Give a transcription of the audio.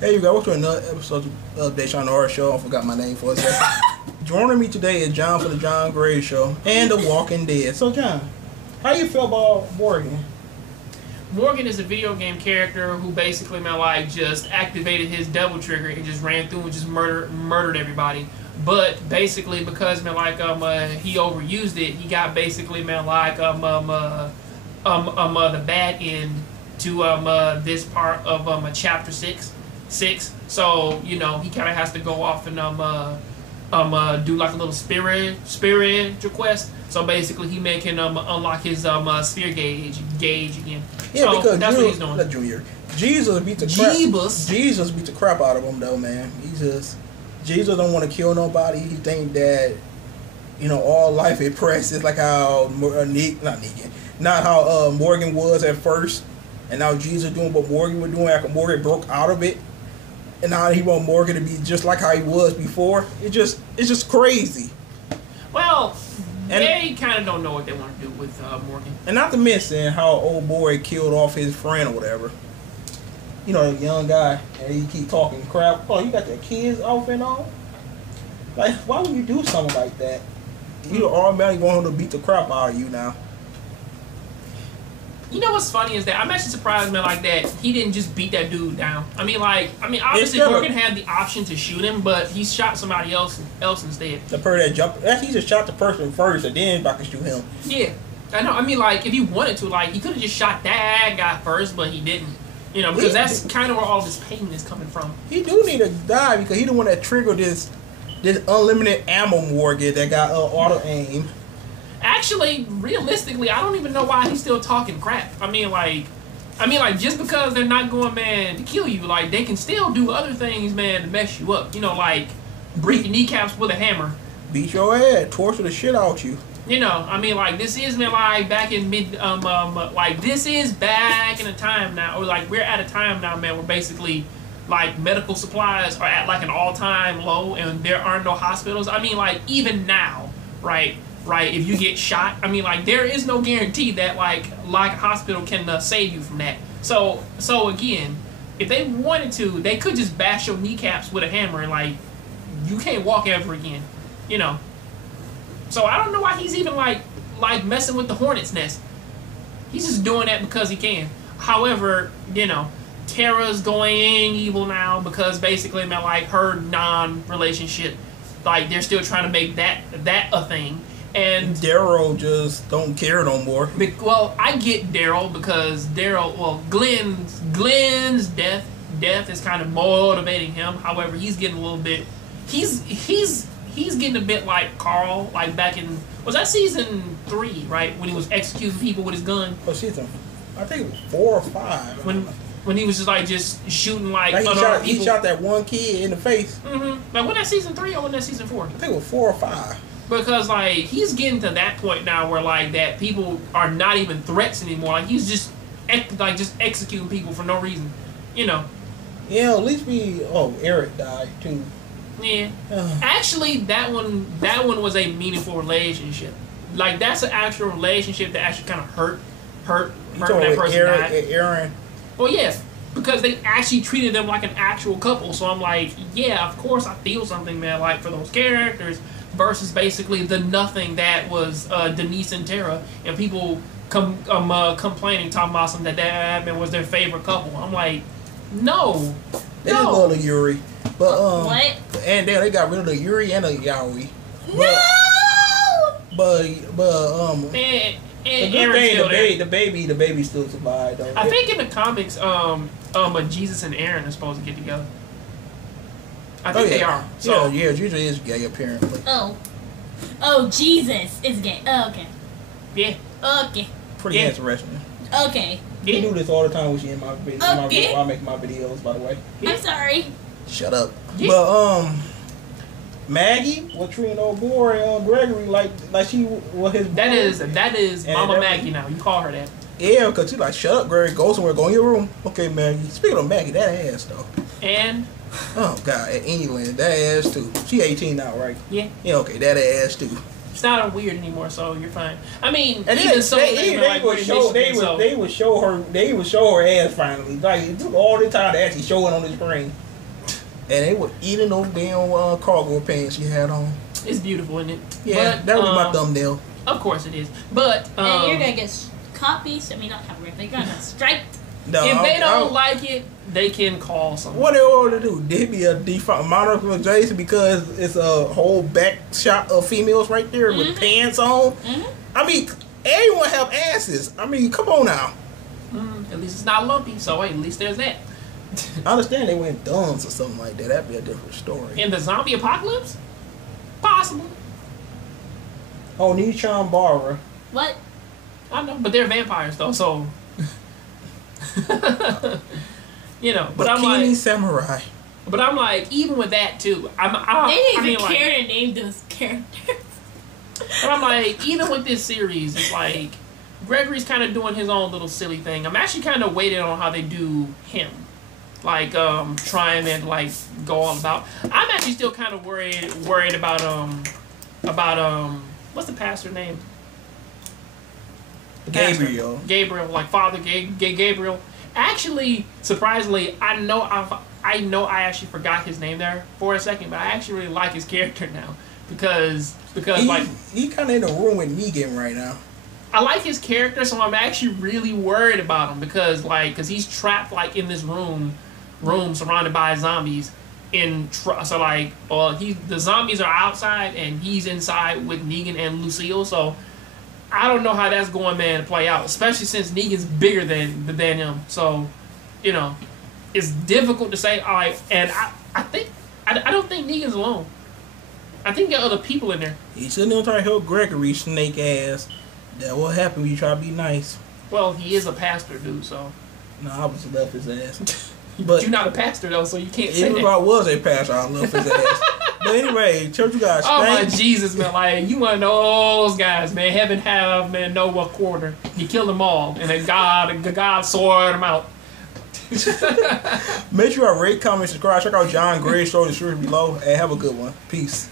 Hey, you guys, welcome to another episode of the Jongravesshow Show. I forgot my name for a second. Joining me today is John for the Jongravesshow and The Walking Dead. So, John, how you feel about Morgan? Morgan is a video game character who basically, man, like, just activated his devil trigger and just ran through and just murdered everybody. But basically, because, man, like, he overused it, he got basically, man, like, the bad end to this part of chapter 6. So, you know, he kind of has to go off and do like a little spirit request. So basically, he can unlock his sphere gauge again. Yeah, so because that's what he's doing. Not Junior. Jesus beat the crap out of him though, man. Jesus don't want to kill nobody. He think that, you know, all life is precious, like how not how Morgan was at first, and now Jesus doing what Morgan was doing after Morgan broke out of it. And now he want Morgan to be just like how he was before. It's just crazy. Well, they kind of don't know what they want to do with Morgan. And not to mention how old boy killed off his friend or whatever. You know, the young guy, and he keep talking crap. Oh, you got the kids off and on? Like, why would you do something like that? You automatically want him to beat the crap out of you now. You know what's funny is that I'm actually surprised, man, like that he didn't just beat that dude down. I mean, obviously Morgan had the option to shoot him, but he shot somebody else instead. The person that jumped, he just shot the person first, and then I could shoot him. Yeah, I know. I mean, like, if he wanted to, like, he could have just shot that guy first, but he didn't. You know, because that's kind of where all this pain is coming from. He do need to die because he the one that triggered this unlimited ammo Morgan that got auto aim. Actually, realistically, I don't even know why he's still talking crap. I mean, like, just because they're not going, man, to kill you, like, they can still do other things, man, to mess you up. You know, like, break your kneecaps with a hammer. Beat your head, torture the shit out you. You know, I mean, like, this is, man, like, back in this is back in a time now, or, like, we're at a time now, man, where basically, like, medical supplies are at, like, an all-time low, and there are no hospitals. I mean, like, even now, right, if you get shot, I mean, like, there is no guarantee that, like a hospital can save you from that. So again, if they wanted to, they could just bash your kneecaps with a hammer and, like, you can't walk ever again, you know. So I don't know why he's even, like messing with the hornet's nest. He's just doing that because he can. However, you know, Tara's going evil now because basically, man, like, her non-relationship, like, they're still trying to make that a thing. And Daryl just don't care no more. Well, I get Daryl because Glenn's death is kind of motivating him. However, he's getting a little bit. He's getting a bit like Carl, like back in, was that season 3, right, when he was executing people with his gun? Oh, I think it was 4 or 5. When he was just shooting like he shot that one kid in the face. Mm-hmm. Like, was that season 3 or was that season 4? I think it was 4 or 5. Because, like, he's getting to that point now where, like, that people are not even threats anymore. Like, he's just executing people for no reason, you know. Yeah, at least Eric died too. Yeah. Actually, that one was a meaningful relationship. Like, that's an actual relationship that actually kind of hurt that person died. Aaron. Well, yes, because they actually treated them like an actual couple. So I'm like, yeah, of course I feel something, man, like, for those characters. Versus basically the nothing that was Denise and Tara, and people complaining, talking about something that man was their favorite couple. I'm like, no. They didn't love the Yuri, but what? And then they got rid of the Yuri and the Yaoi. No. But and the good thing, the baby still survived though. I think in the comics, Jesus and Aaron are supposed to get together. I think they are. So yeah, Jesus is gay apparently. Oh, Jesus is gay. Oh, okay. Yeah. Okay. Pretty interesting. Okay. You do this all the time when she in my video. Okay. I make my videos, by the way. I'm sorry. Shut up. Yeah. But Maggie was treating old boy Gregory like she was his. That is Mama Maggie now. You call her that. Yeah, because she's like, shut up, Gregory. Go somewhere. Go in your room. Okay, Maggie. Speaking of Maggie, that ass though. And. Oh God, at England, that ass too. She 18 now, right? Yeah. Yeah, okay, that ass too. It's not weird anymore, so you're fine. I mean, and even so, they would show her ass finally. Like, it took all the time to actually show it on the screen. And they were eating those damn cargo pants she had on. It's beautiful, isn't it? Yeah, but, that was my thumbnail. Of course it is. But and you're gonna get copies. I mean, not copyright. They're gonna get striked. No, if they don't like it, they can call someone. What they want to do? They be a default monitor Jason because it's a whole back shot of females right there with pants on. I mean, everyone have asses. I mean, come on now. At least it's not lumpy, so at least there's that. I understand they went thumbs or something like that. That'd be a different story. In the zombie apocalypse? Possible. Oh, Nishan Barra. What? I know, but they're vampires though, so you know. But I'm like Samurai. But I'm like, even with that too, they need to care and name those characters. But I'm like, even with this series, it's like Gregory's kind of doing his own little silly thing. I'm actually kind of waiting on how they do him, like trying to like go all about. I'm actually still kind of worried about what's the pastor name? Gabriel. Gabriel, like Father Gabriel. Actually, surprisingly, I know I actually forgot his name there for a second, but I actually really like his character now because he kind of in a room with Negan right now. I like his character, so I'm actually really worried about him because he's trapped like in this room surrounded by zombies. The zombies are outside and he's inside with Negan and Lucille. So I don't know how that's going, man, to play out, especially since Negan's bigger than him. So, you know, it's difficult to say. All right, and I don't think Negan's alone. I think there are other people in there. He's sitting there trying to help Gregory snake ass. That will happen when you try to be nice. Well, he is a pastor, dude. So. No, I was left his ass. But you're not a pastor though, so you can't say that. Even if I was a pastor, I love his ass. But anyway, church, you guys. Oh my Jesus, man! Like you one of those guys, man. Heaven have man Noah quarter. He killed them all, and then God sorted them out. Make sure you rate, comment, subscribe. Check out John Gray's show in the description below, and have a good one. Peace.